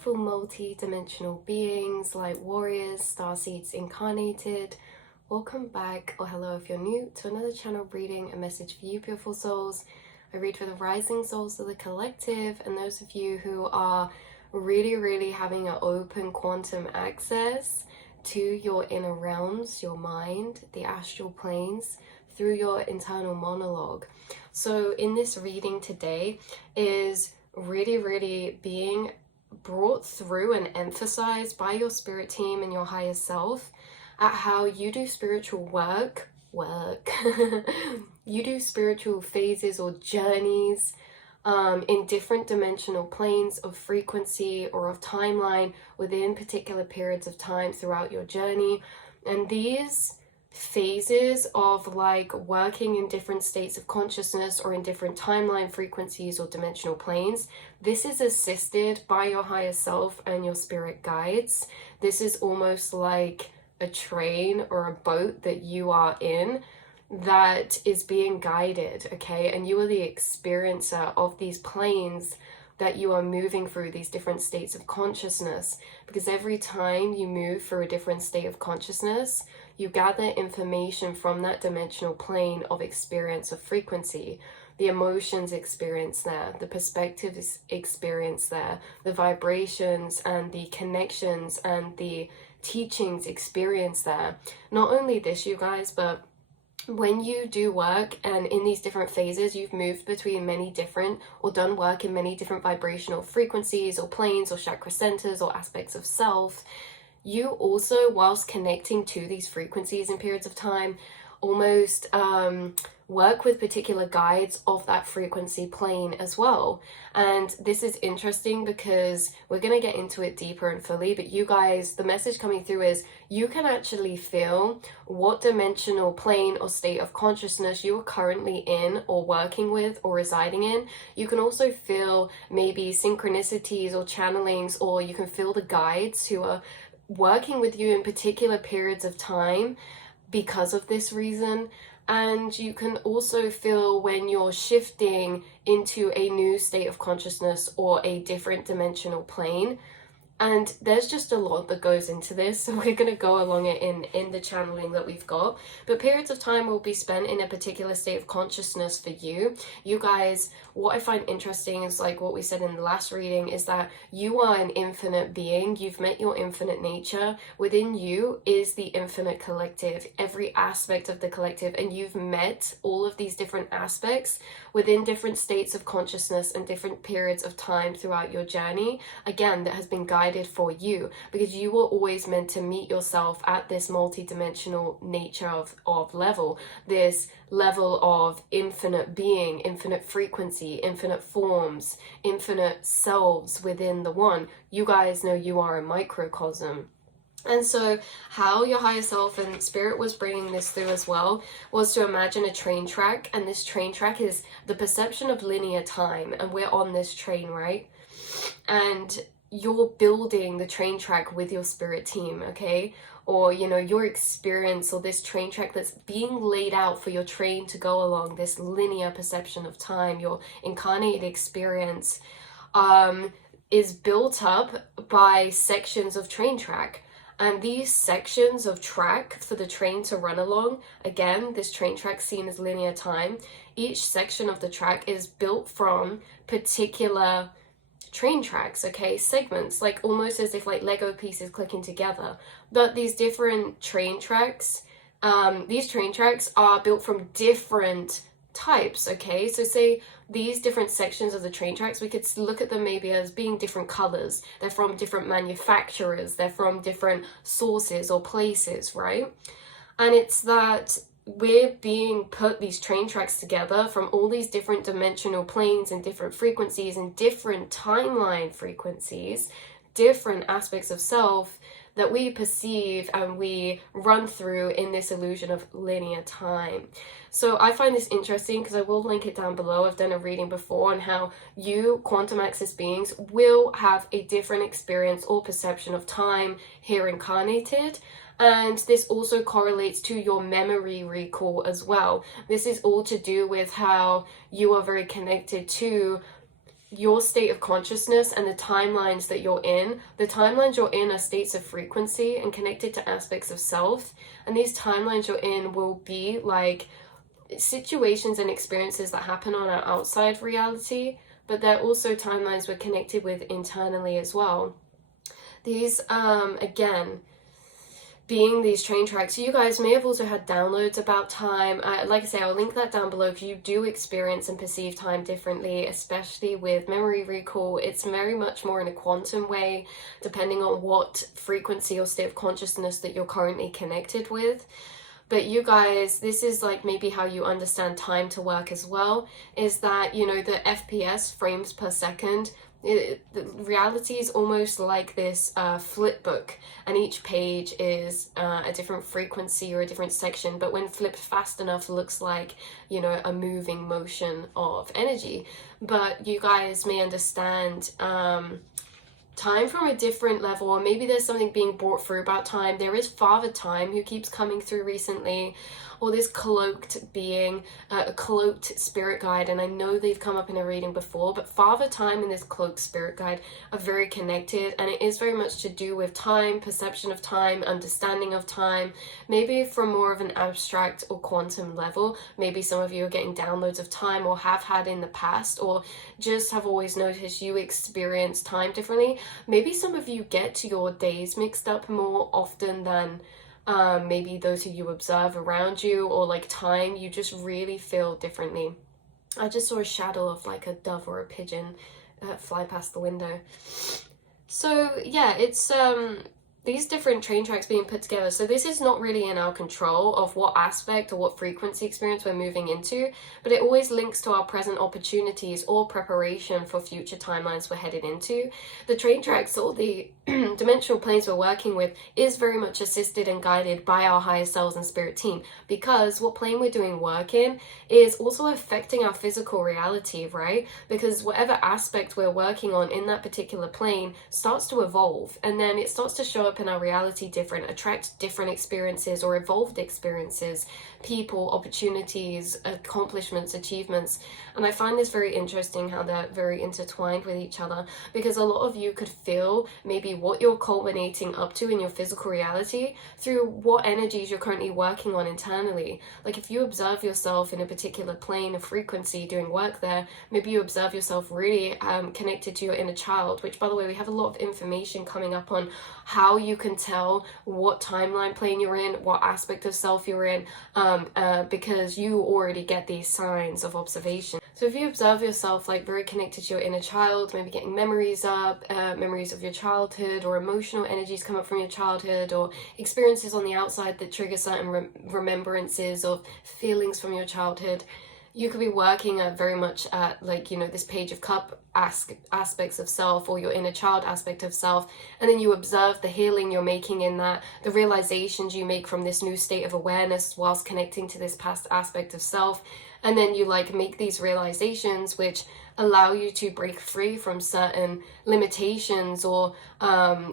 beautiful multi-dimensional beings, light warriors, starseeds incarnated. Welcome back, or hello if you're new, to another channel reading, a message for you beautiful souls. I read for the rising souls of the collective, and those of you who are really having an open quantum access to your inner realms, your mind, the astral planes, through your internal monologue. So in this reading today is really being brought through and emphasized by your spirit team and your higher self at how you do spiritual work you do spiritual phases or journeys in different dimensional planes of frequency or of timeline within particular periods of time throughout your journey. And these phases of like working in different states of consciousness or in different timeline frequencies or dimensional planes, this is assisted by your higher self and your spirit guides. This is almost like a train or a boat that you are in that is being guided, okay? And you are the experiencer of these planes that you are moving through, these different states of consciousness, because every time you move through a different state of consciousness, you gather information from that dimensional plane of experience of frequency, the emotions experience there, the perspectives experience there, the vibrations and the connections and the teachings experience there. Not only this, you guys, but when you do work and in these different phases, you've moved between many different or done work in many different vibrational frequencies or planes or chakra centers or aspects of self, you also, whilst connecting to these frequencies in periods of time, almost work with particular guides of that frequency plane as well. And this is interesting because we're going to get into it deeper and fully, but you guys, the message coming through is you can actually feel what dimensional plane or state of consciousness you are currently in or working with or residing in. You can also feel maybe synchronicities or channelings, or you can feel the guides who are working with you in particular periods of time because of this reason. And you can also feel when you're shifting into a new state of consciousness or a different dimensional plane. And there's just a lot that goes into this, so we're going to go along it in the channeling that we've got. But periods of time will be spent in a particular state of consciousness for you. You guys, what I find interesting is like what we said in the last reading is that you are an infinite being. You've met your infinite nature. Within you is the infinite collective, every aspect of the collective. And you've met all of these different aspects within different states of consciousness and different periods of time throughout your journey. Again, that has been guided for you because you were always meant to meet yourself at this multi-dimensional nature of level, this level of infinite being, infinite frequency, infinite forms, infinite selves within the one. You guys know you are a microcosm. And so how your higher self and spirit was bringing this through as well was to imagine a train track, and this train track is the perception of linear time, and we're on this train, right? And you're building the train track with your spirit team, okay? Or, you know, your experience or this train track that's being laid out for your train to go along, this linear perception of time, your incarnated experience is built up by sections of train track. And these sections of track for the train to run along, again, this train track seen as linear time, each section of the track is built from particular train tracks, okay, segments, like almost as if like Lego pieces clicking together. But these different train tracks, these train tracks are built from different types, okay? So say these different sections of the train tracks, we could look at them maybe as being different colors. They're from different manufacturers, they're from different sources or places, right? And it's that we're being put these train tracks together from all these different dimensional planes and different frequencies and different timeline frequencies, different aspects of self that we perceive and we run through in this illusion of linear time. So I find this interesting because I will link it down below. I've done a reading before on how you quantum access beings will have a different experience or perception of time here incarnated. And this also correlates to your memory recall as well. This is all to do with how you are very connected to your state of consciousness and the timelines that you're in. The timelines you're in are states of frequency and connected to aspects of self. And these timelines you're in will be like situations and experiences that happen on our outside reality, but they're also timelines we're connected with internally as well. These, again, being these train tracks, you guys may have also had downloads about time. Like I say, I'll link that down below because you do experience and perceive time differently, especially with memory recall. It's very much more in a quantum way, depending on what frequency or state of consciousness that you're currently connected with. But you guys, this is like maybe how you understand time to work as well, is that, you know, the FPS, frames per second, the reality is almost like this flip book, and each page is a different frequency or a different section, but when flipped fast enough looks like, you know, a moving motion of energy. But you guys may understand time from a different level, or maybe there's something being brought through about time. There is Father Time who keeps coming through recently, or this cloaked being, a cloaked spirit guide, and I know they've come up in a reading before, but Father Time and this cloaked spirit guide are very connected, and it is very much to do with time, perception of time, understanding of time, maybe from more of an abstract or quantum level. Maybe some of you are getting downloads of time, or have had in the past, or just have always noticed you experience time differently. Maybe some of you get your days mixed up more often than maybe those who you observe around you, or like time, you just really feel differently. I just saw a shadow of like a dove or a pigeon fly past the window. So yeah, it's these different train tracks being put together. So this is not really in our control of what aspect or what frequency experience we're moving into, but it always links to our present opportunities or preparation for future timelines we're headed into. The train tracks, or the dimensional planes we're working with, is very much assisted and guided by our higher selves and spirit team, because what plane we're doing work in is also affecting our physical reality, right? Because whatever aspect we're working on in that particular plane starts to evolve, and then it starts to show up in our reality different, attract different experiences or evolved experiences, people, opportunities, accomplishments, achievements. And I find this very interesting how they're very intertwined with each other, because a lot of you could feel maybe what you're culminating up to in your physical reality through what energies you're currently working on internally. Like if you observe yourself in a particular plane of frequency doing work there, maybe you observe yourself really connected to your inner child, which, by the way, we have a lot of information coming up on how you can tell what timeline plane you're in, what aspect of self you're in, because you already get these signs of observation. So if you observe yourself like very connected to your inner child, maybe getting memories up, memories of your childhood, or emotional energies come up from your childhood, or experiences on the outside that trigger certain remembrances of feelings from your childhood, you could be working very much at, like, you know, this page of cup aspects of self, or your inner child aspect of self, and then you observe the healing you're making in that, the realizations you make from this new state of awareness whilst connecting to this past aspect of self, and then you like make these realizations which allow you to break free from certain limitations or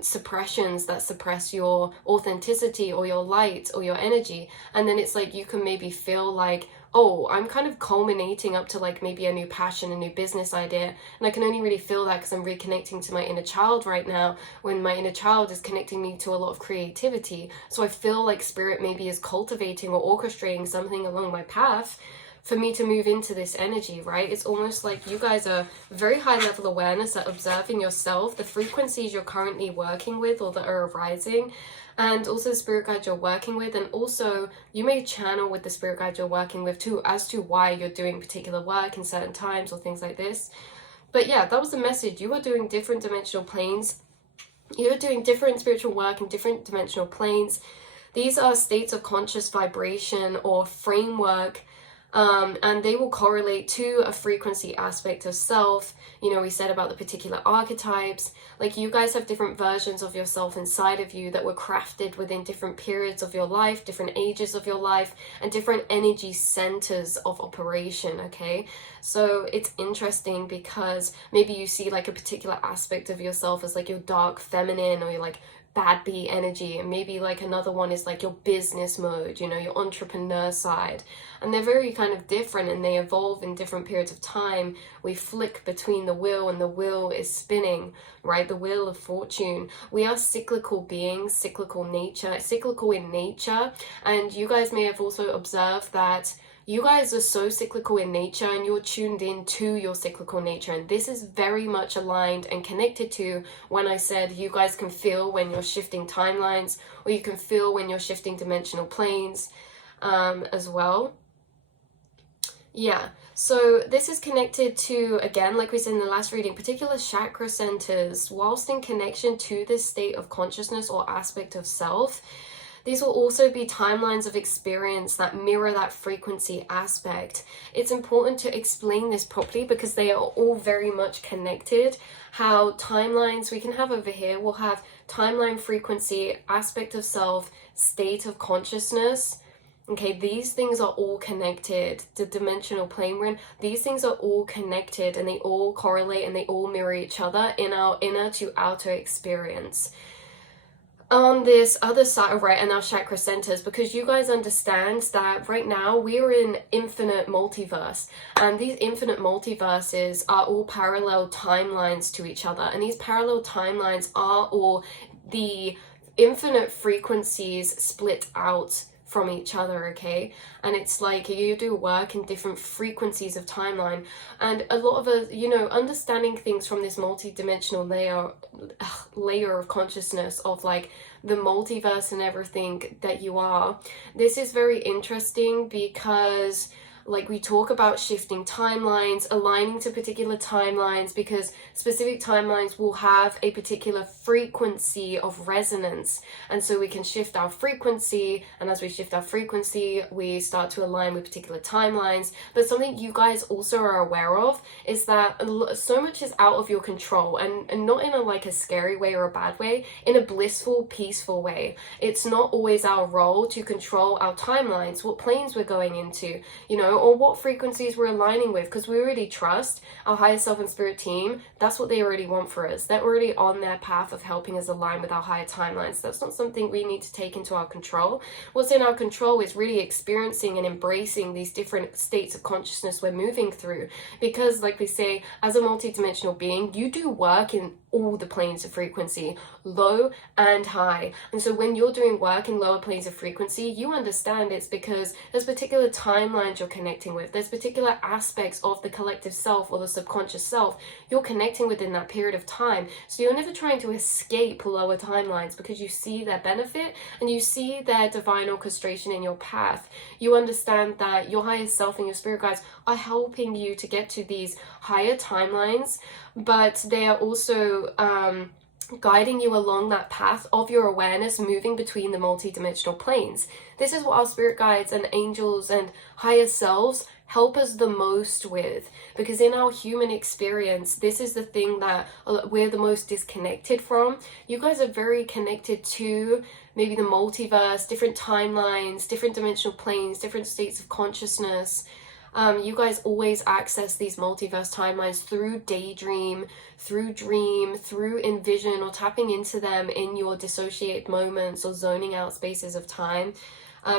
suppressions that suppress your authenticity or your light or your energy. And then it's like you can maybe feel like, oh, I'm kind of culminating up to like maybe a new passion, a new business idea, and I can only really feel that because I'm reconnecting to my inner child right now, when my inner child is connecting me to a lot of creativity. So I feel like spirit maybe is cultivating or orchestrating something along my path for me to move into this energy, right? It's almost like you guys are very high level awareness at observing yourself, the frequencies you're currently working with or that are arising, and also the spirit guide you're working with. And also you may channel with the spirit guide you're working with too, as to why you're doing particular work in certain times or things like this. But yeah, that was the message. You are doing different dimensional planes. You're doing different spiritual work in different dimensional planes. These are states of conscious vibration or framework, and they will correlate to a frequency aspect of self. You know, we said about the particular archetypes, like you guys have different versions of yourself inside of you that were crafted within different periods of your life, different ages of your life, and different energy centers of operation, okay? So it's interesting because maybe you see like a particular aspect of yourself as like your dark feminine, or you're like bad bee energy, and maybe like another one is like your business mode, you know, your entrepreneur side. And they're very kind of different, and they evolve in different periods of time. We flick between the wheel, and the wheel is spinning, right? The wheel of fortune. We are cyclical beings, cyclical nature, cyclical in nature. And you guys may have also observed that you guys are so cyclical in nature, and you're tuned in to your cyclical nature. And this is very much aligned and connected to when I said you guys can feel when you're shifting timelines, or you can feel when you're shifting dimensional planes as well. Yeah, so this is connected to, again, like we said in the last reading, particular chakra centers. Whilst in connection to this state of consciousness or aspect of self, these will also be timelines of experience that mirror that frequency aspect. It's important to explain this properly because they are all very much connected. How timelines we can have over here, we'll have timeline, frequency, aspect of self, state of consciousness. Okay, these things are all connected. The dimensional plane we're in, these things are all connected, and they all correlate and they all mirror each other in our inner to outer experience. On this other side, right, and our chakra centers, because you guys understand that right now we are in infinite multiverse, and these infinite multiverses are all parallel timelines to each other, and these parallel timelines are all the infinite frequencies split out from each other, okay? And it's like you do work in different frequencies of timeline, and a lot of us, you know, understanding things from this multi-dimensional layer of consciousness of like the multiverse and everything that you are. This is very interesting because like we talk about shifting timelines, aligning to particular timelines, because specific timelines will have a particular frequency of resonance. And so we can shift our frequency, and as we shift our frequency, we start to align with particular timelines. But something you guys also are aware of is that so much is out of your control, and not in a like a scary way or a bad way, in a blissful, peaceful way. It's not always our role to control our timelines, what planes we're going into, you know, or what frequencies we're aligning with, because we already trust our higher self and spirit team. That's what they already want for us. They're already on their path of helping us align with our higher timelines. That's not something we need to take into our control. What's in our control is really experiencing and embracing these different states of consciousness we're moving through, because like we say, as a multi-dimensional being, you do work in all the planes of frequency, low and high. And so when you're doing work in lower planes of frequency, you understand it's because there's particular timelines you're connecting with, there's particular aspects of the collective self or the subconscious self you're connecting with in that period of time. So you're never trying to escape lower timelines, because you see their benefit and you see their divine orchestration in your path. You understand that your higher self and your spirit guides are helping you to get to these higher timelines, but they are also guiding you along that path of your awareness, moving between the multi-dimensional planes. This is what our spirit guides and angels and higher selves help us the most with, because in our human experience, this is the thing that we're the most disconnected from. You guys are very connected to maybe the multiverse, different timelines, different dimensional planes, different states of consciousness. You guys always access these multiverse timelines through daydream, through dream, through envision, or tapping into them in your dissociated moments or zoning out spaces of time.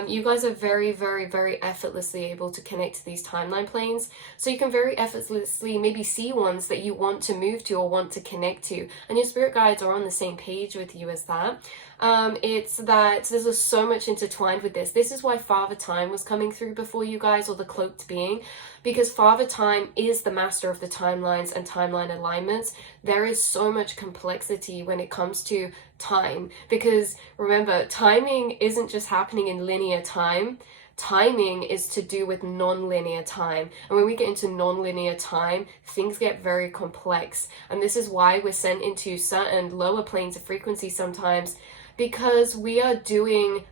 You guys are very, very, very effortlessly able to connect to these timeline planes. So you can very effortlessly maybe see ones that you want to move to or want to connect to. And your spirit guides are on the same page with you as that. It's that there's so much intertwined with this. This is why Father Time was coming through before you guys, or the cloaked being, because Father Time is the master of the timelines and timeline alignments. There is so much complexity when it comes to time, because remember, timing isn't just happening in linear time. Timing is to do with non-linear time, and when we get into non-linear time, things get very complex. And this is why we're sent into certain lower planes of frequency sometimes, because we are doing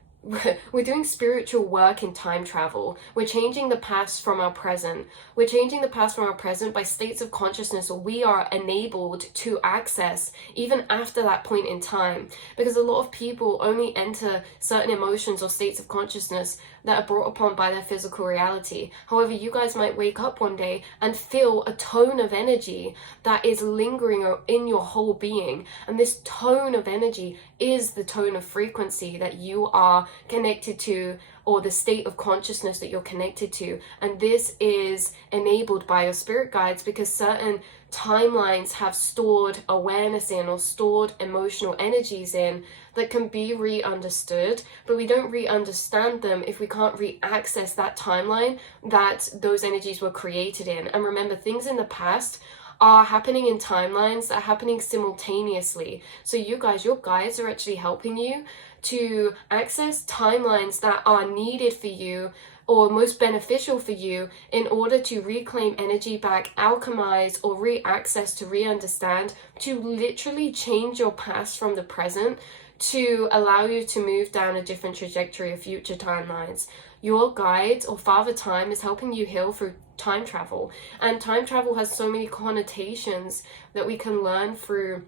we're doing spiritual work in time travel. We're changing the past from our present. We're changing the past from our present by states of consciousness, or we are enabled to access even after that point in time. Because a lot of people only enter certain emotions or states of consciousness that are brought upon by their physical reality. However, you guys might wake up one day and feel a tone of energy that is lingering in your whole being. And this tone of energy is the tone of frequency that you are connected to, or the state of consciousness that you're connected to. And this is enabled by your spirit guides, because certain timelines have stored awareness in, or stored emotional energies in, that can be re-understood, but we don't re-understand them if we can't re-access that timeline that those energies were created in. And remember, things in the past are happening in timelines that are happening simultaneously. So you guys, your guides are actually helping you to access timelines that are needed for you, or most beneficial for you, in order to reclaim energy back, alchemize, or re-access, to re-understand, to literally change your past from the present, to allow you to move down a different trajectory of future timelines. Your guide, or Father Time, is helping you heal through time travel. And time travel has so many connotations that we can learn through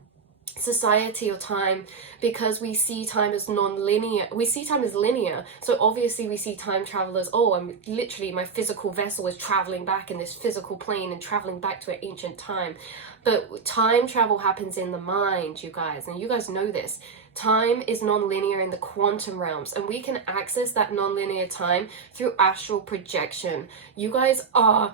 society or time, because we see time as non-linear. We see time as linear. So obviously we see time travel as, oh, I'm literally, my physical vessel is traveling back in this physical plane and traveling back to an ancient time. But time travel happens in the mind, you guys, and you guys know this. Time is non-linear in the quantum realms, and we can access that non-linear time through astral projection. You guys are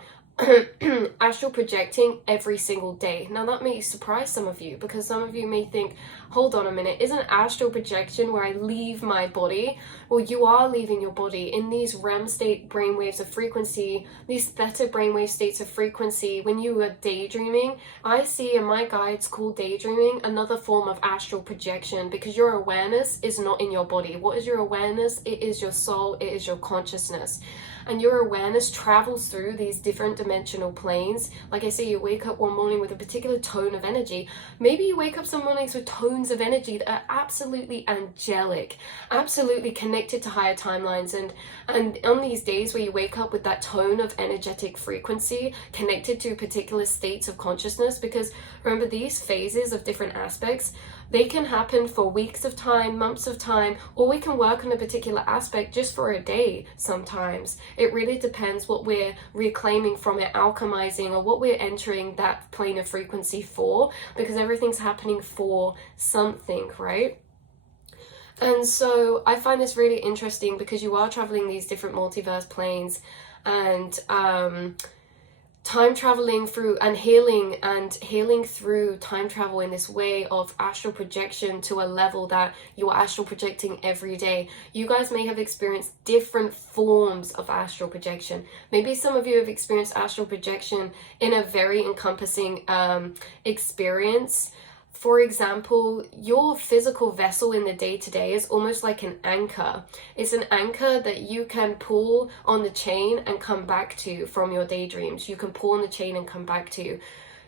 astral projecting every single day. Now that may surprise some of you, because some of you may think, hold on a minute, isn't astral projection where I leave my body? Well, you are leaving your body in these REM state brainwaves of frequency, these theta brainwave states of frequency. When you are daydreaming, I see in my guides call daydreaming another form of astral projection, because your awareness is not in your body. What is your awareness? It is your soul, it is your consciousness. And your awareness travels through these different dimensional planes. Like I say, you wake up one morning with a particular tone of energy. Maybe you wake up some mornings with tones of energy that are absolutely angelic, absolutely connected to higher timelines. And on these days where you wake up with that tone of energetic frequency connected to particular states of consciousness, because remember, these phases of different aspects, they can happen for weeks of time, months of time, or we can work on a particular aspect just for a day sometimes. It really depends what we're reclaiming from it, alchemizing, or what we're entering that plane of frequency for, because everything's happening for something, right? And so I find this really interesting, because you are traveling these different multiverse planes, and time traveling through and healing through time travel in this way of astral projection to a level that you are astral projecting every day. You guys may have experienced different forms of astral projection. Maybe some of you have experienced astral projection in a very encompassing experience. For example, your physical vessel in the day-to-day is almost like an anchor. It's an anchor that you can pull on the chain and come back to from your daydreams. You can pull on the chain and come back to.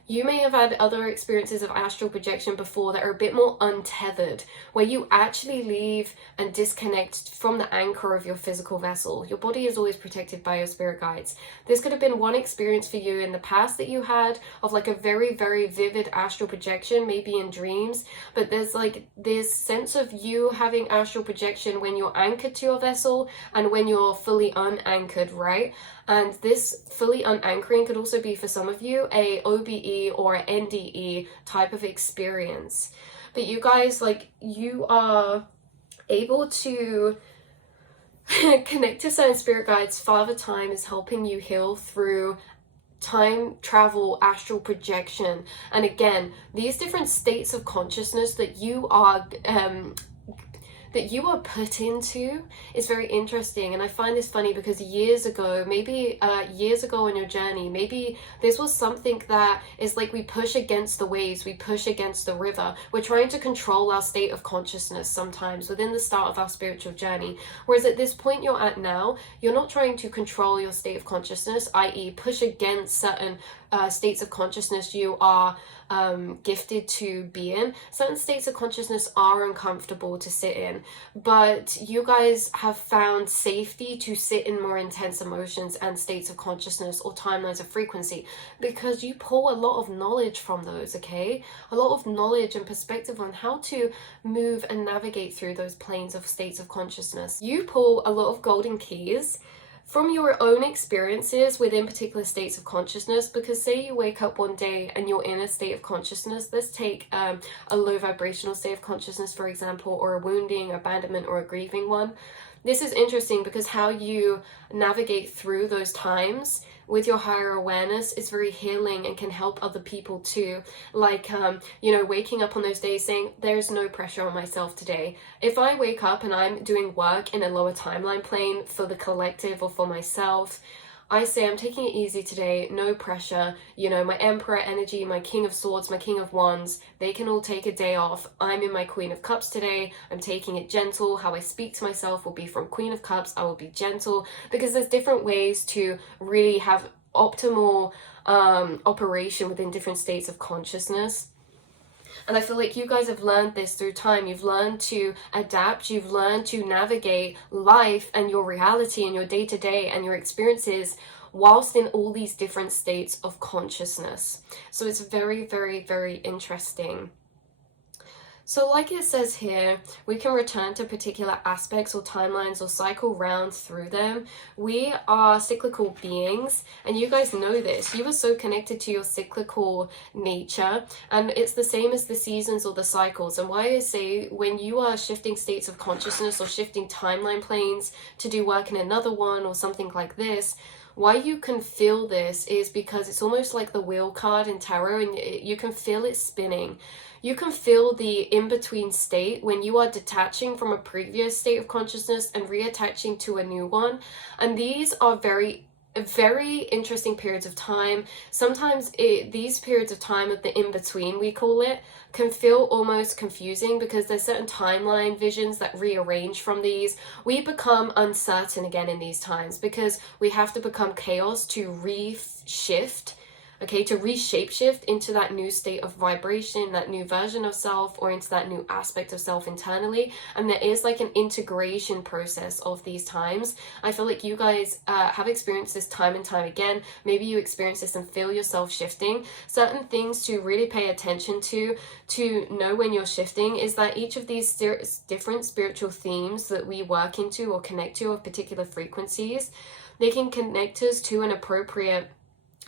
You may have had other experiences of astral projection before that are a bit more untethered, where you actually leave and disconnect from the anchor of your physical vessel. Your body is always protected by your spirit guides. This could have been one experience for you in the past that you had of like a very, very vivid astral projection, maybe in dreams, but there's like this sense of you having astral projection when you're anchored to your vessel and when you're fully unanchored, right? And this fully unanchoring could also be, for some of you, a OBE or an NDE type of experience. But you guys, like, you are able to connect to certain spirit guides. Father Time is helping you heal through time travel, astral projection. And again, these different states of consciousness that you are put into is very interesting. And I find this funny because years ago on your journey, maybe this was something that is like, we push against the waves, we push against the river. We're trying to control our state of consciousness sometimes within the start of our spiritual journey. Whereas at this point you're at now, you're not trying to control your state of consciousness, i.e. push against certain states of consciousness. You are gifted to be in. Certain states of consciousness are uncomfortable to sit in, but you guys have found safety to sit in more intense emotions and states of consciousness or timelines of frequency because you pull a lot of knowledge from those, okay? A lot of knowledge and perspective on how to move and navigate through those planes of states of consciousness. You pull a lot of golden keys from your own experiences within particular states of consciousness, because say you wake up one day and you're in a state of consciousness. Let's take a low vibrational state of consciousness, for example, or a wounding, abandonment, or a grieving one. This is interesting because how you navigate through those times with your higher awareness is very healing and can help other people too. Like, waking up on those days saying, there's no pressure on myself today. If I wake up and I'm doing work in a lower timeline plane for the collective or for myself, I say I'm taking it easy today, no pressure. My Emperor energy, my King of Swords, my King of Wands, they can all take a day off. I'm in my Queen of Cups today. I'm taking it gentle. How I speak to myself will be from Queen of Cups. I will be gentle, because there's different ways to really have optimal operation within different states of consciousness. And I feel like you guys have learned this through time. You've learned to adapt. You've learned to navigate life and your reality and your day-to-day and your experiences whilst in all these different states of consciousness. So it's very, very, very interesting. So like it says here, we can return to particular aspects or timelines or cycle round through them. We are cyclical beings, and you guys know this. You are so connected to your cyclical nature, and it's the same as the seasons or the cycles. And why I say when you are shifting states of consciousness or shifting timeline planes to do work in another one or something like this, why you can feel this is because it's almost like the wheel card in tarot, and you can feel it spinning. You can feel the in-between state when you are detaching from a previous state of consciousness and reattaching to a new one. And these are very interesting periods of time. Sometimes these periods of time of the in-between, we call it, can feel almost confusing because there's certain timeline visions that rearrange from these. We become uncertain again in these times because we have to become chaos to reshift, okay, to reshape shift into that new state of vibration, that new version of self, or into that new aspect of self internally. And there is like an integration process of these times. I feel like you guys have experienced this time and time again. Maybe you experience this and feel yourself shifting. Certain things to really pay attention to know when you're shifting is that each of these different spiritual themes that we work into or connect to of particular frequencies, they can connect us to an appropriate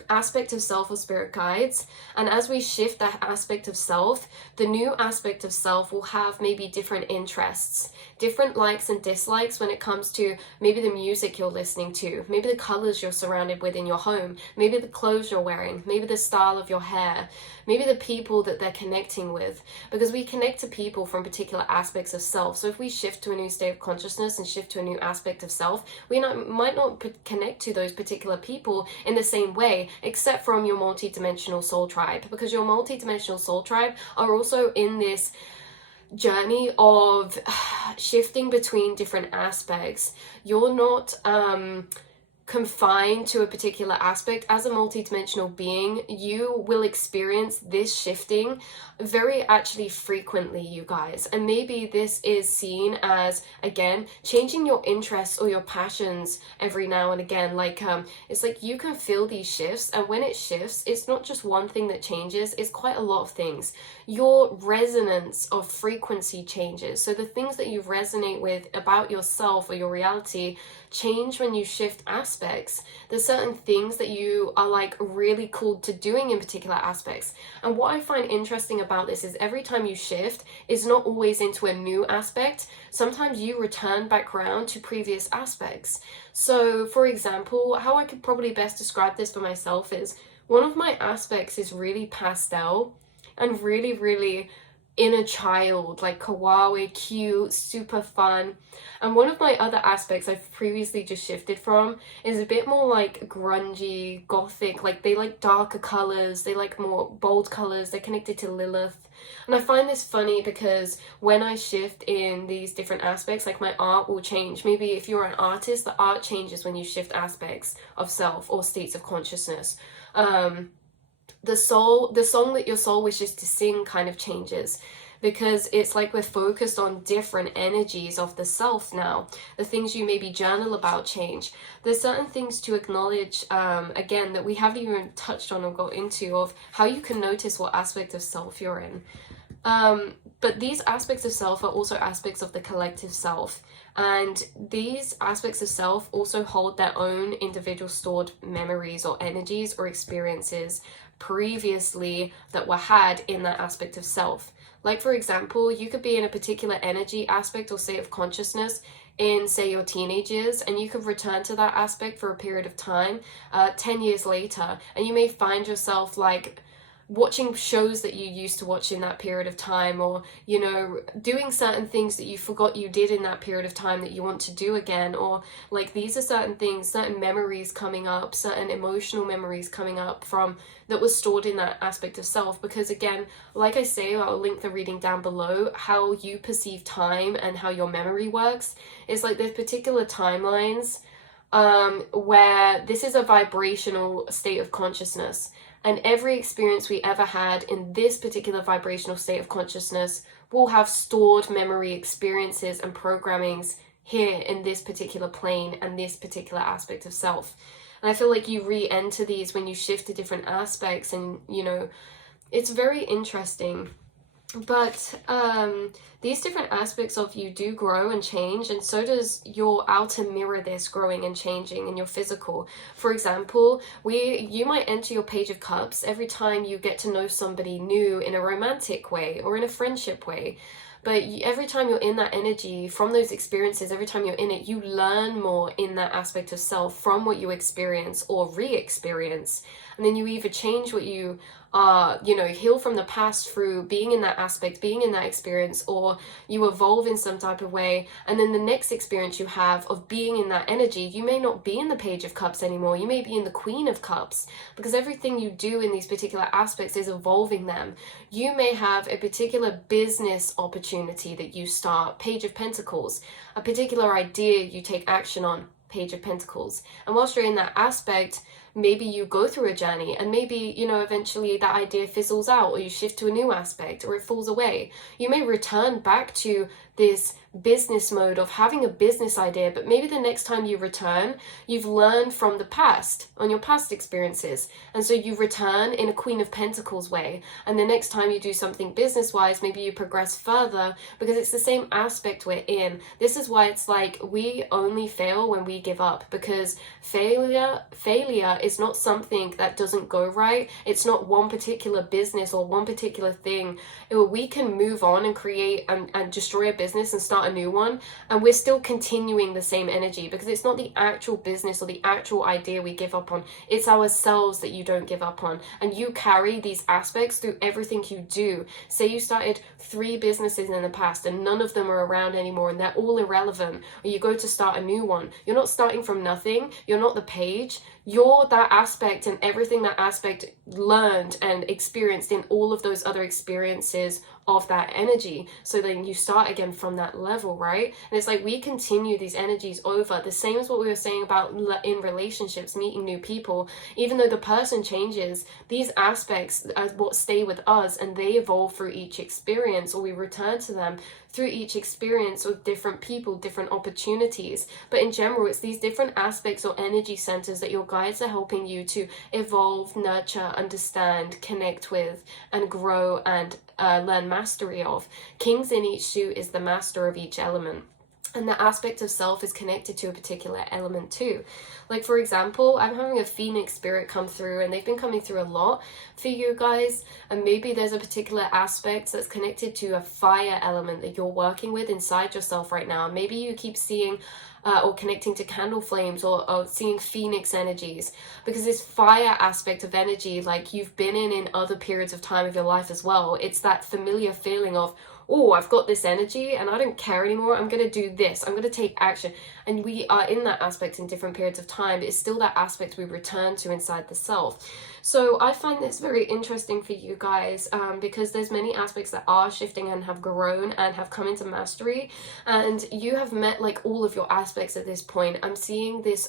aspect of self or spirit guides. And as we shift that aspect of self, the new aspect of self will have maybe different interests, different likes and dislikes when it comes to maybe the music you're listening to, maybe the colors you're surrounded with in your home, maybe the clothes you're wearing, maybe the style of your hair, maybe the people that they're connecting with, because we connect to people from particular aspects of self. So if we shift to a new state of consciousness and shift to a new aspect of self, we might not connect to those particular people in the same way, except from your multi-dimensional soul tribe, because your multi-dimensional soul tribe are also in this journey of shifting between different aspects. You're not confined to a particular aspect. As a multidimensional being, you will experience this shifting very actually frequently, you guys. And maybe this is seen as, again, changing your interests or your passions every now and again. Like it's like you can feel these shifts, and when it shifts, it's not just one thing that changes, it's quite a lot of things. Your resonance of frequency changes. So the things that you resonate with about yourself or your reality change when you shift aspects. There's certain things that you are like really called to doing in particular aspects. And what I find interesting about this is every time you shift, it's not always into a new aspect. Sometimes you return back around to previous aspects. So for example, how I could probably best describe this for myself is one of my aspects is really pastel and really, really inner child, like kawaii, cute, super fun. And one of my other aspects I've previously just shifted from is a bit more like grungy, gothic, like they like darker colors, they like more bold colors, they're connected to Lilith. And I find this funny because when I shift in these different aspects, like my art will change. Maybe if you're an artist, the art changes when you shift aspects of self or states of consciousness. the song that your soul wishes to sing kind of changes, because it's like we're focused on different energies of the self now. The things you maybe journal about change. There's certain things to acknowledge, again, that we haven't even touched on or got into, of how you can notice what aspect of self you're in. But these aspects of self are also aspects of the collective self. And these aspects of self also hold their own individual stored memories or energies or experiences previously that were had in that aspect of self. Like, for example, you could be in a particular energy aspect or state of consciousness in, say, your teenage years, and you could return to that aspect for a period of time, 10 years later, and you may find yourself like watching shows that you used to watch in that period of time, or, you know, doing certain things that you forgot you did in that period of time that you want to do again. Or like, these are certain things, certain memories coming up, certain emotional memories coming up from that was stored in that aspect of self. Because again, like I say, I'll link the reading down below, how you perceive time and how your memory works is like there's particular timelines where this is a vibrational state of consciousness. And every experience we ever had in this particular vibrational state of consciousness will have stored memory experiences and programmings here in this particular plane and this particular aspect of self. And I feel like you re-enter these when you shift to different aspects, and, you know, it's very interesting. But these different aspects of you do grow and change, and so does your outer mirror this growing and changing in your physical. For example, you might enter your Page of Cups every time you get to know somebody new in a romantic way or in a friendship way. But every time you're in that energy, from those experiences, every time you're in it, you learn more in that aspect of self from what you experience or re-experience. And then you either change what you you know, heal from the past through being in that aspect, being in that experience, or you evolve in some type of way. And then the next experience you have of being in that energy, you may not be in the Page of Cups anymore. You may be in the Queen of Cups, because everything you do in these particular aspects is evolving them. You may have a particular business opportunity that you start, Page of Pentacles, a particular idea you take action on, Page of Pentacles. And whilst you're in that aspect, maybe you go through a journey, and maybe, you know, eventually that idea fizzles out, or you shift to a new aspect, or it falls away. You may return back to this business mode of having a business idea, but maybe the next time you return, you've learned from the past, on your past experiences, and so you return in a Queen of Pentacles way. And the next time you do something business wise, maybe you progress further, because it's the same aspect we're in. This is why it's like we only fail when we give up, because failure is not something that doesn't go right. It's not one particular business or one particular thing. We can move on and create and destroy a business and start a new one, and we're still continuing the same energy, because it's not the actual business or the actual idea we give up on, it's ourselves that you don't give up on. And you carry these aspects through everything you do. Say you started 3 businesses in the past and none of them are around anymore and they're all irrelevant, or you go to start a new one. You're not starting from nothing. You're not the page. You're that aspect, and everything that aspect learned and experienced in all of those other experiences of that energy. So then you start again from that level, right? And it's like we continue these energies over, the same as what we were saying about in relationships, meeting new people. Even though the person changes, these aspects are what stay with us, and they evolve through each experience, or we return to them through each experience with different people, different opportunities. But in general, it's these different aspects or energy centers that your guides are helping you to evolve, nurture, understand, connect with, and grow and learn mastery of. Kings in each suit is the master of each element. And the aspect of self is connected to a particular element too. Like, for example, I'm having a Phoenix spirit come through, and they've been coming through a lot for you guys. And maybe there's a particular aspect that's connected to a fire element that you're working with inside yourself right now. Maybe you keep seeing or connecting to candle flames, or seeing Phoenix energies, because this fire aspect of energy, like you've been in other periods of time of your life as well. It's that familiar feeling of, oh, I've got this energy and I don't care anymore. I'm going to do this. I'm going to take action. And we are in that aspect in different periods of time, but it's still that aspect we return to inside the self. So I find this very interesting for you guys, because there's many aspects that are shifting and have grown and have come into mastery, and you have met like all of your aspects at this point. I'm seeing this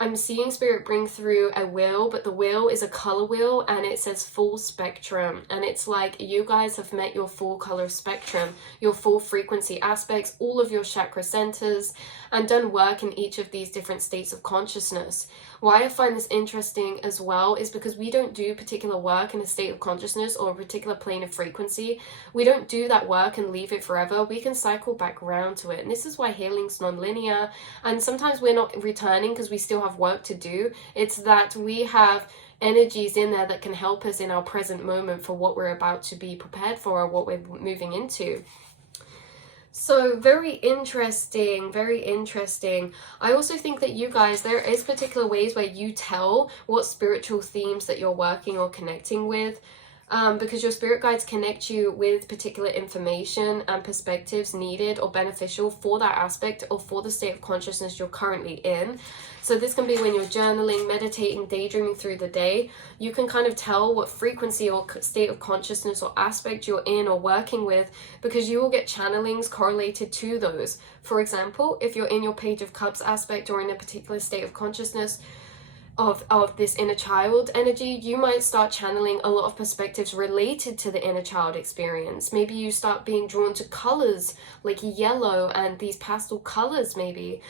I'm seeing Spirit bring through a wheel, but the wheel is a color wheel and it says full spectrum. And it's like you guys have met your full color spectrum, your full frequency aspects, all of your chakra centers, and done work in each of these different states of consciousness. Why I find this interesting as well is because we don't do particular work in a state of consciousness or a particular plane of frequency. We don't do that work and leave it forever. We can cycle back around to it. And this is why healing's non-linear. And sometimes we're not returning because we still have work to do. It's that we have energies in there that can help us in our present moment for what we're about to be prepared for or what we're moving into. So very interesting, very interesting. I also think that you guys, there is particular ways where you tell what spiritual themes that you're working or connecting with. Because your spirit guides connect you with particular information and perspectives needed or beneficial for that aspect or for the state of consciousness you're currently in. So this can be when you're journaling, meditating, daydreaming through the day. You can kind of tell what frequency or state of consciousness or aspect you're in or working with, because you will get channelings correlated to those. For example, if you're in your Page of Cups aspect or in a particular state of consciousness, of this inner child energy, you might start channeling a lot of perspectives related to the inner child experience. Maybe you start being drawn to colors like yellow and these pastel colors. Maybe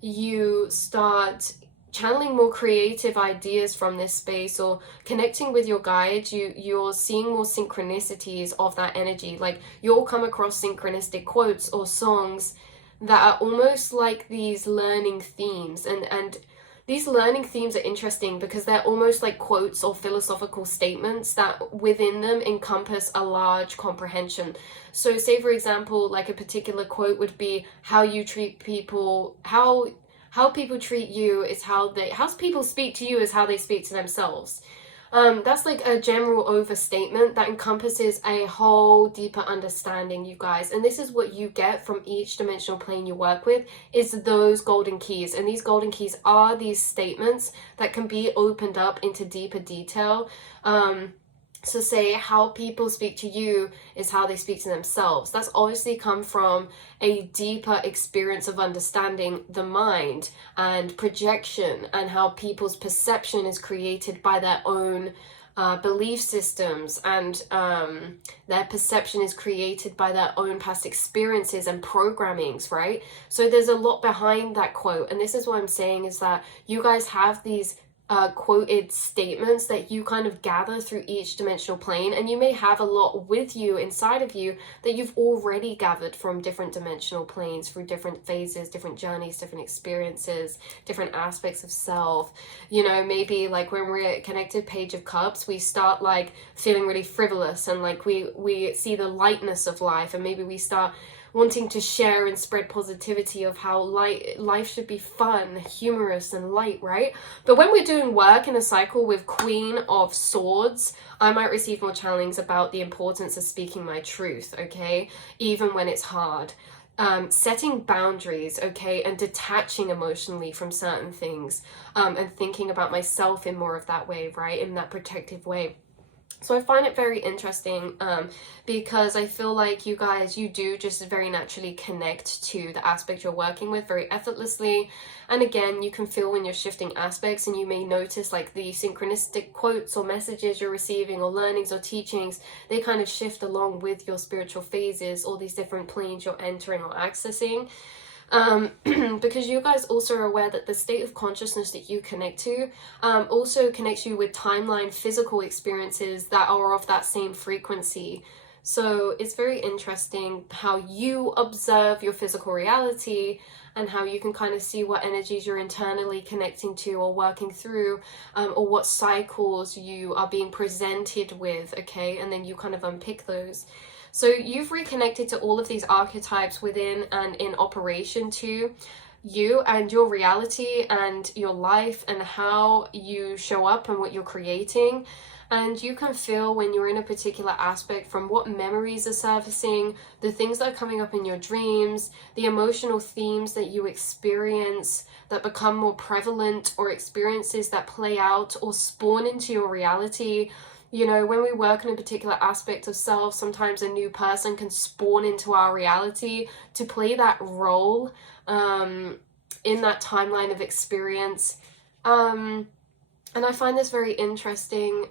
you start channeling more creative ideas from this space, or connecting with your guides. You're seeing more synchronicities of that energy. Like you'll come across synchronistic quotes or songs that are almost like these learning themes, and these learning themes are interesting because they're almost like quotes or philosophical statements that within them encompass a large comprehension. So say, for example, like a particular quote would be, how you treat people, how people treat you is how people speak to you is how they speak to themselves. That's like a general overstatement that encompasses a whole deeper understanding, you guys. And this is what you get from each dimensional plane you work with, is those golden keys. And these golden keys are these statements that can be opened up into deeper detail. So say, how people speak to you is how they speak to themselves. That's obviously come from a deeper experience of understanding the mind and projection, and how people's perception is created by their own belief systems, and their perception is created by their own past experiences and programmings, right? So there's a lot behind that quote. And this is what I'm saying, is that you guys have these quoted statements that you kind of gather through each dimensional plane, and you may have a lot with you inside of you that you've already gathered from different dimensional planes through different phases, different journeys, different experiences, different aspects of self. You know, maybe like when we're connected Page of Cups, we start like feeling really frivolous, and like we see the lightness of life, and maybe we start wanting to share and spread positivity of how life should be fun, humorous, and light, right? But when we're doing work in a cycle with Queen of Swords, I might receive more challengings about the importance of speaking my truth, okay? Even when it's hard. Setting boundaries, okay, and detaching emotionally from certain things, and thinking about myself in more of that way, right? In that protective way. So I find it very interesting, because I feel like you guys, you do just very naturally connect to the aspect you're working with very effortlessly. And again, you can feel when you're shifting aspects, and you may notice like the synchronistic quotes or messages you're receiving, or learnings or teachings, they kind of shift along with your spiritual phases, all these different planes you're entering or accessing. Because you guys also are aware that the state of consciousness that you connect to also connects you with timeline physical experiences that are of that same frequency. So it's very interesting how you observe your physical reality, and how you can kind of see what energies you're internally connecting to or working through, or what cycles you are being presented with, okay? And then you kind of unpick those. So you've reconnected to all of these archetypes within and in operation to you and your reality and your life and how you show up and what you're creating. And you can feel when you're in a particular aspect from what memories are surfacing, the things that are coming up in your dreams, the emotional themes that you experience that become more prevalent, or experiences that play out or spawn into your reality. You know, when we work in a particular aspect of self, sometimes a new person can spawn into our reality to play that role. in that timeline of experience. And I find this very interesting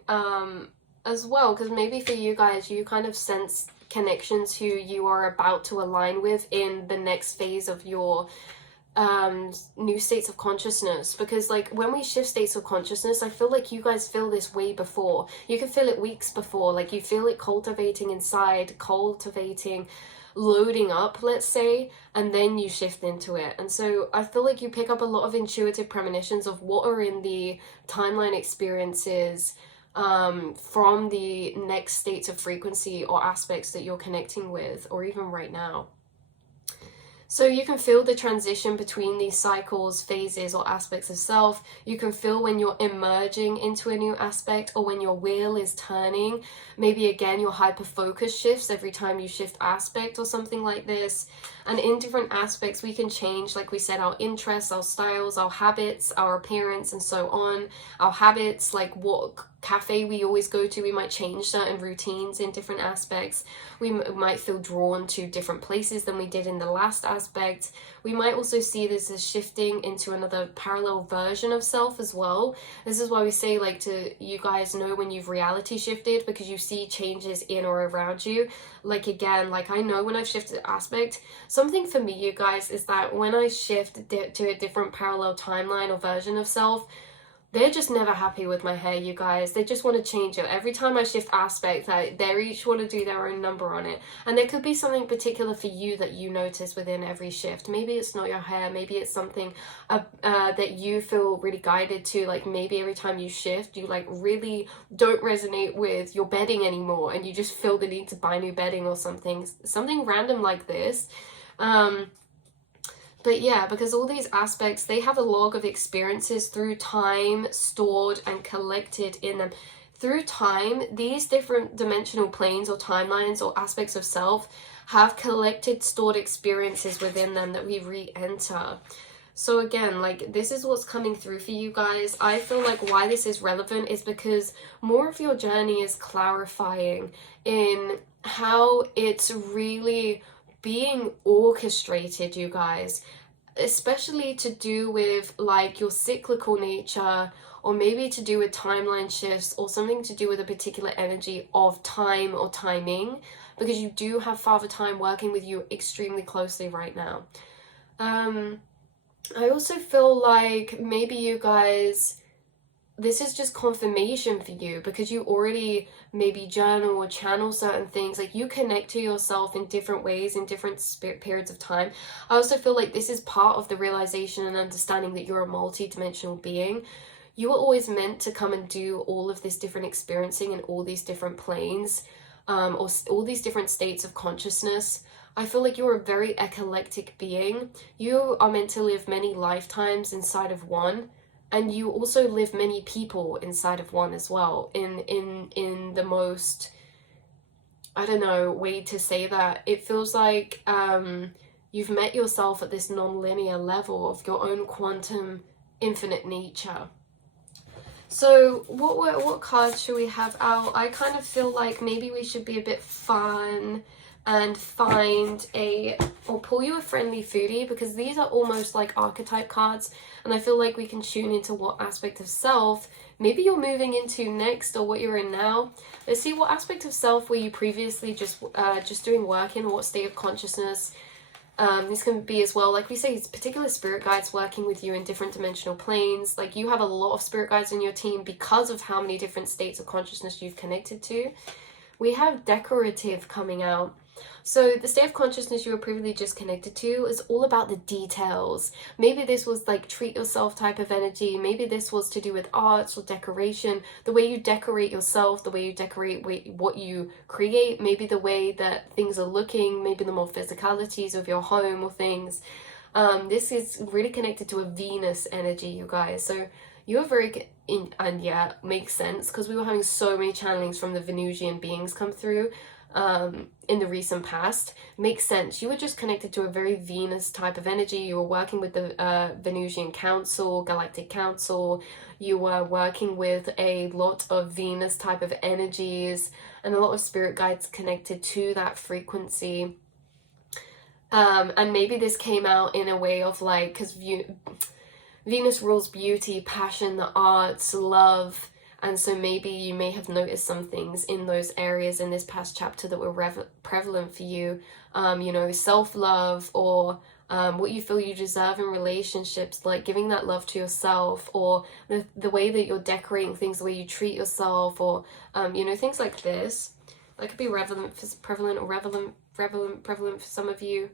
as well, because maybe for you guys, you kind of sense connections who you are about to align with in the next phase of your new states of consciousness. Because like when we shift states of consciousness, I feel like you guys feel this way before. You can feel it weeks before, like you feel it cultivating inside, loading up, let's say, and then you shift into it. And so I feel like you pick up a lot of intuitive premonitions of what are in the timeline experiences from the next states of frequency or aspects that you're connecting with, or even right now. So you can feel the transition between these cycles, phases, or aspects of self. You can feel when you're emerging into a new aspect, or when your wheel is turning. Maybe again, your hyper-focus shifts every time you shift aspect or something like this. And in different aspects, we can change, like we said, our interests, our styles, our habits, our appearance, and so on. Our habits, like what cafe we always go to, we might change certain routines in different aspects. We might feel drawn to different places than we did in the last aspect. We might also see this as shifting into another parallel version of self as well. This is why we say, like, to you guys know when you've reality shifted, because you see changes in or around you. Like, again, like I know when I've shifted aspect, something for me, you guys, is that when I shift to a different parallel timeline or version of self, they're just never happy with my hair, you guys. They just want to change it. Every time I shift aspect, they each want to do their own number on it. And there could be something particular for you that you notice within every shift. Maybe it's not your hair. Maybe it's something that you feel really guided to. Like maybe every time you shift, you like really don't resonate with your bedding anymore, and you just feel the need to buy new bedding or something random like this. But yeah, because all these aspects, they have a log of experiences through time stored and collected in them. Through time, these different dimensional planes or timelines or aspects of self have collected stored experiences within them that we re-enter. So again, like this is what's coming through for you guys. I feel like why this is relevant is because more of your journey is clarifying in how it's really being orchestrated, you guys, especially to do with like your cyclical nature, or maybe to do with timeline shifts, or something to do with a particular energy of time or timing, because you do have Father Time working with you extremely closely right now. I also feel like maybe you guys, this is just confirmation for you, because you already maybe journal or channel certain things. Like you connect to yourself in different ways in different periods of time. I also feel like this is part of the realization and understanding that you're a multi-dimensional being. You were always meant to come and do all of this different experiencing in all these different planes, or all these different states of consciousness. I feel like you're a very eclectic being. You are meant to live many lifetimes inside of one. And you also live many people inside of one as well, in the most, I don't know, way to say that. It feels like you've met yourself at this non-linear level of your own quantum infinite nature. So what cards should we have out? I kind of feel like maybe we should be a bit fun and find or pull you a friendly foodie, because these are almost like archetype cards, and I feel like we can tune into what aspect of self maybe you're moving into next, or what you're in now. Let's see, what aspect of self were you previously just doing work in, or what state of consciousness. This can be as well, like we say, particular spirit guides working with you in different dimensional planes. Like you have a lot of spirit guides in your team because of how many different states of consciousness you've connected to. We have decorative coming out. So the state of consciousness you were previously just connected to is all about the details. Maybe this was like treat yourself type of energy. Maybe this was to do with arts or decoration. The way you decorate yourself, the way you decorate what you create, maybe the way that things are looking, maybe the more physicalities of your home or things. This is really connected to a Venus energy, you guys. So you're very and yeah, makes sense, because we were having so many channelings from the Venusian beings come through in the recent past. Makes sense. You were just connected to a very Venus type of energy. You were working with the Venusian Council, Galactic Council. You were working with a lot of Venus type of energies and a lot of spirit guides connected to that frequency. And maybe this came out in a way of like, because Venus rules beauty, passion, the arts, love. And so maybe you may have noticed some things in those areas in this past chapter that were prevalent for you. You know, self-love, or what you feel you deserve in relationships, like giving that love to yourself, or the way that you're decorating things, the way you treat yourself, or, you know, things like this. That could be prevalent for some of you.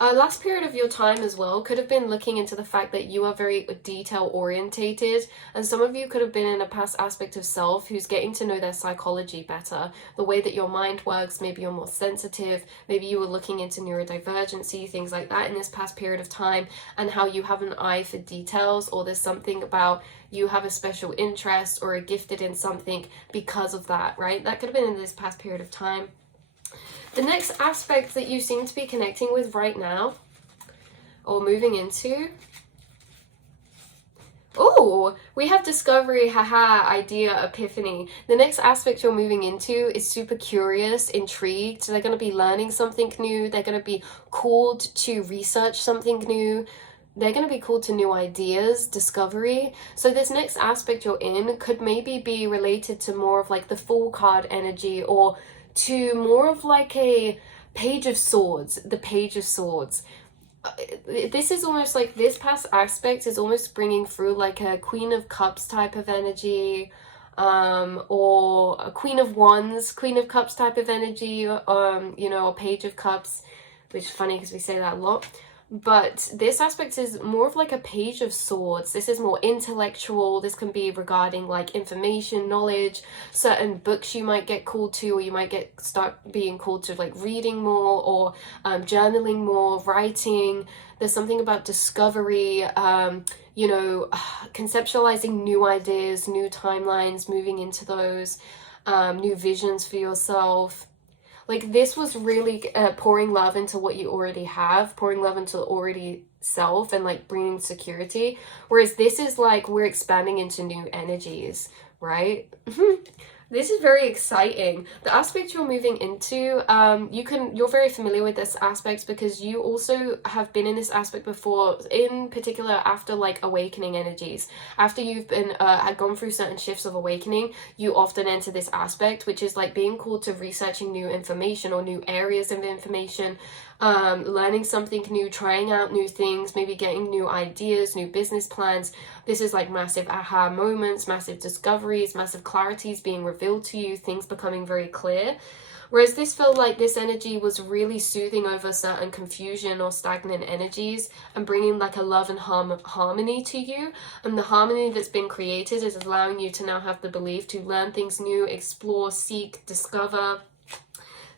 Last period of your time as well could have been looking into the fact that you are very detail orientated, and some of you could have been in a past aspect of self who's getting to know their psychology better, the way that your mind works. Maybe you're more sensitive, maybe you were looking into neurodivergency, things like that in this past period of time, and how you have an eye for details, or there's something about you have a special interest or are gifted in something because of that, right? That could have been in this past period of time. The next aspect that you seem to be connecting with right now, or moving into, oh, we have discovery, haha, idea, epiphany. The next aspect you're moving into is super curious, intrigued. So they're going to be learning something new. They're going to be called to research something new. They're going to be called to new ideas, discovery. So this next aspect you're in could maybe be related to more of like the Fool card energy, or to more of like a Page of Swords, the Page of Swords. This is almost like, this past aspect is almost bringing through like a Queen of Cups type of energy, or a Queen of Wands, Queen of Cups type of energy, you know, a Page of Cups, which is funny because we say that a lot. But this aspect is more of like a Page of Swords. This is more intellectual. This can be regarding like information, knowledge, certain books you might get called to, or you might start being called to like reading more, or journaling more, writing. There's something about discovery, you know, conceptualizing new ideas, new timelines, moving into those, new visions for yourself. Like, this was really pouring love into what you already have, pouring love into already self, and like bringing security. Whereas this is like, we're expanding into new energies, right? This is very exciting. The aspect you're moving into, you're very familiar with this aspect because you also have been in this aspect before, in particular after like awakening energies. After you've been had gone through certain shifts of awakening, you often enter this aspect, which is like being called to researching new information or new areas of information, learning something new, trying out new things, maybe getting new ideas, new business plans. This is like massive aha moments, massive discoveries, massive clarities being revealed to you, things becoming very clear. Whereas this felt like this energy was really soothing over certain confusion or stagnant energies and bringing like a love and harmony to you. And the harmony that's been created is allowing you to now have the belief to learn things new, explore, seek, discover.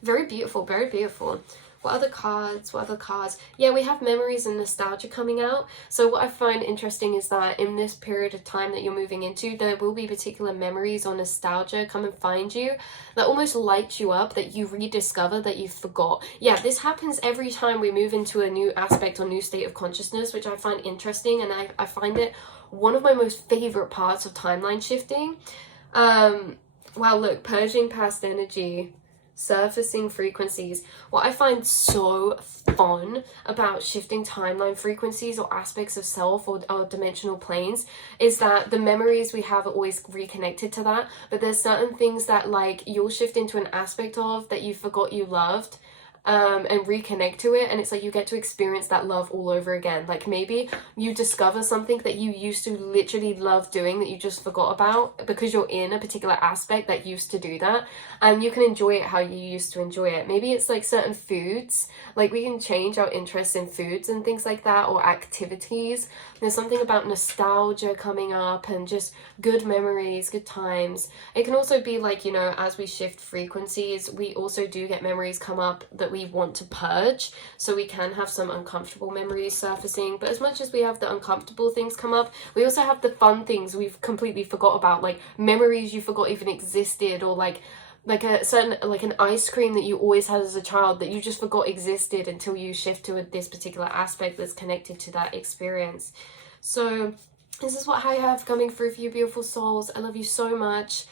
Very beautiful, very beautiful. What other cards? What other cards? Yeah, we have memories and nostalgia coming out. So what I find interesting is that in this period of time that you're moving into, there will be particular memories or nostalgia come and find you that almost light you up, that you rediscover, that you forgot. Yeah, this happens every time we move into a new aspect or new state of consciousness, which I find interesting, and I find it one of my most favorite parts of timeline shifting. Wow, look, purging past energy, surfacing frequencies. What I find so fun about shifting timeline frequencies or aspects of self, or dimensional planes, is that the memories we have are always reconnected to that, but there's certain things that like you'll shift into an aspect of that you forgot you loved, and reconnect to it, and it's like you get to experience that love all over again. Like maybe you discover something that you used to literally love doing that you just forgot about because you're in a particular aspect that used to do that, and you can enjoy it how you used to enjoy it. Maybe it's like certain foods, like we can change our interests in foods and things like that, or activities. There's something about nostalgia coming up and just good memories, good times. It can also be like, you know, as we shift frequencies, we also do get memories come up that we want to purge, so we can have some uncomfortable memories surfacing. But as much as we have the uncomfortable things come up, we also have the fun things we've completely forgot about, like memories you forgot even existed, or like a certain, like an ice cream that you always had as a child that you just forgot existed until you shift to this particular aspect that's connected to that experience. So this is what I have coming through for you beautiful souls. I love you so much.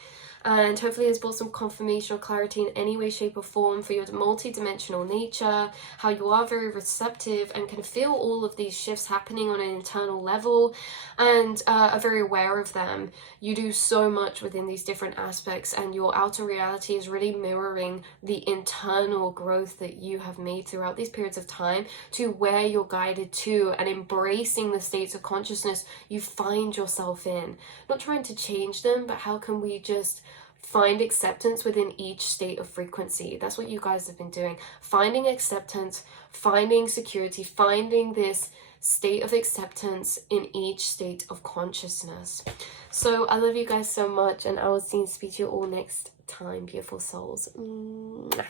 And hopefully it's brought some confirmation or clarity in any way, shape or form for your multi-dimensional nature, how you are very receptive and can feel all of these shifts happening on an internal level, and are very aware of them. You do so much within these different aspects, and your outer reality is really mirroring the internal growth that you have made throughout these periods of time to where you're guided to, and embracing the states of consciousness you find yourself in. Not trying to change them, but how can we just find acceptance within each state of frequency? That's what you guys have been doing. Finding acceptance, finding security, finding this state of acceptance in each state of consciousness. So I love you guys so much, and I will see and speak to you all next time, beautiful souls. Mwah.